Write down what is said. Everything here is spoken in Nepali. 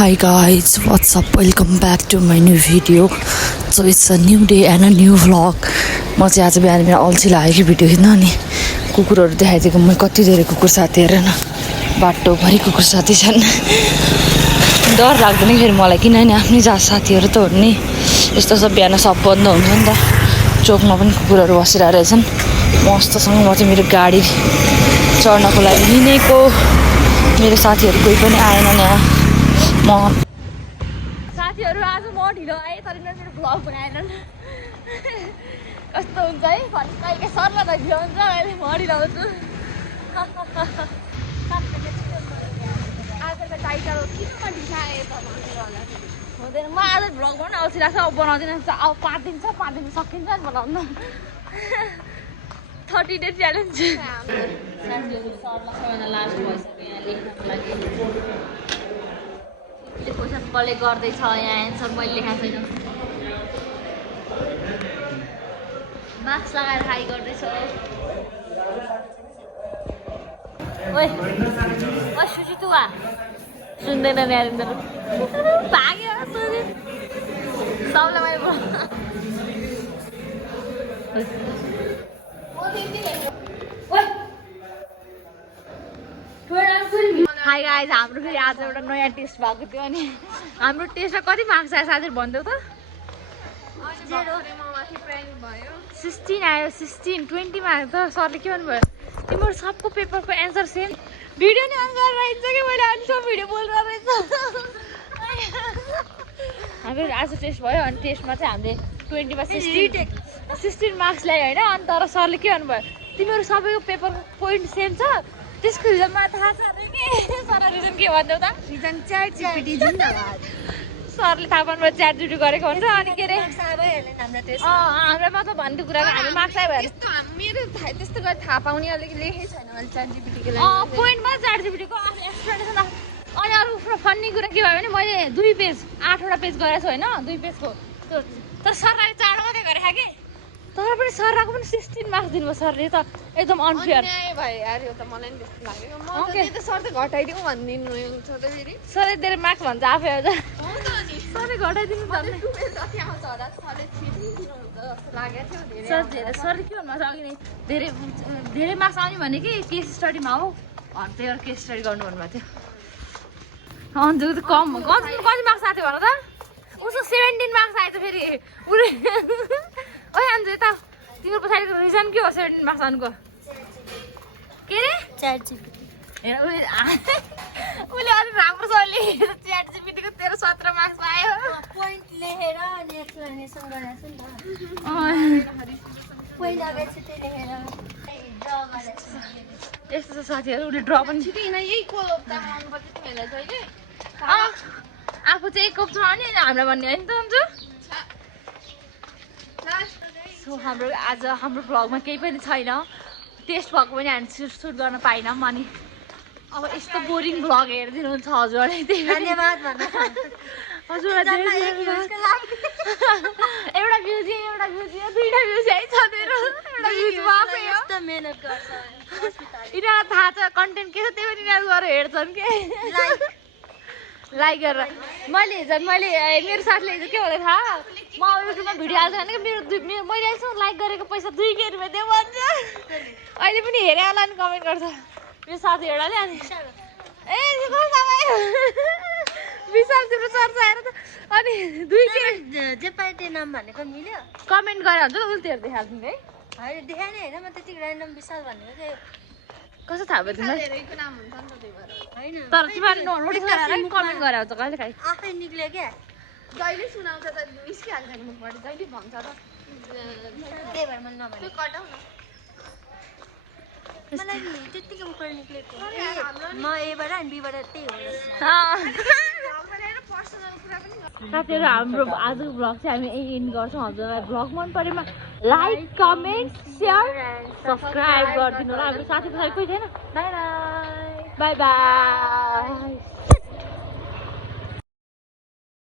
Hi guys, what's up? Welcome back to my new video. So it's a new day and a new vlog. म चाहिँ आज बिहान बिहान अल्छी लाग्यो कि भिडियो खिच्न अनि कुकुरहरू देखाइदिएको म कति धेरै कुकुर साथी हेर न बाटोभरि कुकुर साथी छन् डर लाग्दैन फेरि मलाई किनभने आफ्नै जात साथीहरू त हुन् नि यस्तो सब बिहान सब बन्द हुन्छ नि त चोकमा पनि कुकुरहरू बसिरहेको रहेछन् मस्तसँग म चाहिँ मेरो गाडी चढ्नको लागि हिँडेको मेरो साथीहरू कोही पनि आएनन् यहाँ म साथीहरू आज म ढिलो आएँ तर मेरो भ्लग बनाएनन् कस्तो हुन्छ है कहिले सर्ला त ढिलो हुन्छ अहिले म ढिलो हुन्छु आजको टाइटल किन ढिसाएँ त हुँदैन म आज भ्लग बनाउन अल्छी लाग्छ अब बनाउँदिनँ अब 5 दिन छ 5 दिन सकिन्छ नि बनाउनु 30 डे च्यालेन्ज साथीहरू सर्ला सबैजना लास्ट भइसक्यो यहाँ लेख्नको लागि क्वेसन कलेक्ट गर्दैछ यहाँ एन्सर मैले लेखाएको छैन मास्क लगाएर हाई गर्दैछ ओइ ओ सुजितुवा सुन्दैन न्यारिन्दर भाग्यो सुजित सबलाई मैले हाई गाइज हाम्रो फेरि आज एउटा नयाँ टेस्ट भएको थियो अनि हाम्रो टेस्टमा कति मार्क्स आयो साथीहरू भनिदेऊ त 16 आयो 16 20 मा त सरले के भन्नुभयो तिम्रो सबको पेपरको एन्सर सेम भिडियो नि अन गरेर रहेछ कि मैले अनि सब भिडियो बोलेर रहेछ हाम्रो आज टेस्ट भयो अनि टेस्टमा चाहिँ हामीले 20 मा 16 मार्क्स ल्यायो होइन अनि तर सरले के भन्नुभयो तिमीहरू सबैको पेपरको पोइन्ट सेम छ त्यसको रिजनमा थाहा छ अरे के सर रिजन के भन्दै त रिजन च्याट जिपिटी जिन्दाबाद सरले थाहा पाउनुभयो च्याट जिपिटी गरेको हुन्छ अनि के अरे हाम्रोमा त भन्ने कुराको हामी मार्क्स आयो भने मेरो त्यस्तो गरी थाहा पाउने अलिक लेखेकै छैन मैले च्याट जिपिटीको लागि पोइन्टमा च्याट जिपिटीको एक्सप्लेनेसन अनि अरू फन्नी कुरा के भयो भने मैले 2 पेज 8वटा पेज गरेको छु होइन 2 पेजको तर सरले 4 मात्रै गरेको कि तर पनि सरको पनि 16 मार्क्स दिनुभयो सरले त एकदम अनफेयर भयो यार यो त मलाई नि त्यस्तो लाग्यो म त सर त घटाइदिउँ भनिदिनु छ त फेरि सरले धेरै मार्क्स भन्छ आफै हजुर सरले घटाइदिनु पर्ने जति आउँछ होला सरले दिनुहुन्छ जस्तो लागेको थियो धेरै सरले के भन्नुभएको छ अघि नै धेरै मार्क्स आउने भने कि केस स्टडीमा हो अनि त्यही केस स्टडी गर्नु भन्नुभएको थियो अन्जु त कम कति मार्क्स आएको थियो भन त उसको 17 मार्क्स आयो त फेरि ओइ अन्जु यता तिम्रो पछाडिको रिजन के हो 17 मार्क्स आउनुको के रे च्याट जिपिटी हेर उसले अलिक राम्रोसँग लेखेको च्याट जिपिटीको 17 मार्क्स पायो पोइन्ट लेखेर अनि एक्सप्लेनेसन गरेको छु नि त पोइन्ट अगाडि छिटै लेखेर यस्तो छ साथीहरू उसले ड्र पनि छिटै यही को आउनुपर्छ तिमीहरूलाई जहिले आफू चाहिँ एक कोप छ अनि हामीलाई भन्ने होइन त अन्जु सो आज हाम्रो भ्लगमा केही पनि छैन टेस्ट भएको पनि हामी सुट गर्न पाइनौँ अनि अब यस्तो बोरिङ भ्लग हेरिदिनुहुन्छ हजुरले त्यही धन्यवाद हजुरलाई एउटा भ्यू दियो दुईटा भ्यू चाहिँ छ मेरो एउटा भ्यू आफै हो यस्तो मेहनत गर्छ यिनीहरूलाई थाहा छ कन्टेन्ट के छ त्यही पनि यिनीहरू गएर हेर्छन् के लाइक गरेर मैले मेरो साथीले हिजो के भन्दै थाहा म युट्युबमा भिडियो हाल्छु भने मेरो मैले अहिलेसम्म लाइक गरेको पैसा 2 रुपियाँ दियो भन्छ अहिले पनि हेरे होला नि कमेन्ट गर्छ मेरो साथी एउटाले अनि ए विशाल तिम्रो चर्चा हेर त अनि 2 के जे पाए त्यो नाम भनेको मिल्यो कमेन्ट गरेर हुन्छ उसले हेर्दै देखाल्छु है होइन देखाएन होइन म त्यति ऱ्यान्डम विशाल भनेको चाहिँ कस्तो थाहा भयो तिमीलाई धेरैको नाम हुन्छ नि त त्यही भएर होइन तर तिमीहरूले नोटिस गरेर कमेन्ट गरे हुन्छ कहिले काहीँ आफै निक्ल्यो क्या जहिले सुनाउँछ त निस्किहाल्छ नि मुखबाट जहिले भन्छ त त्यही भएर मैले नभने त्यो कटाउ न मलाई त्यत्तिकै मुखबाट निक्लेको म एबाट अनि बीबाट त्यही हो साथीहरू हाम्रो आजको भ्लग चाहिँ हामी यही एन्ड गर्छौँ हजुरलाई भ्लग मन परेमा लाइक कमेन्ट सेयर सब्सक्राइब गरिदिनु होला हाम्रो साथी कोही छैन बाई बाई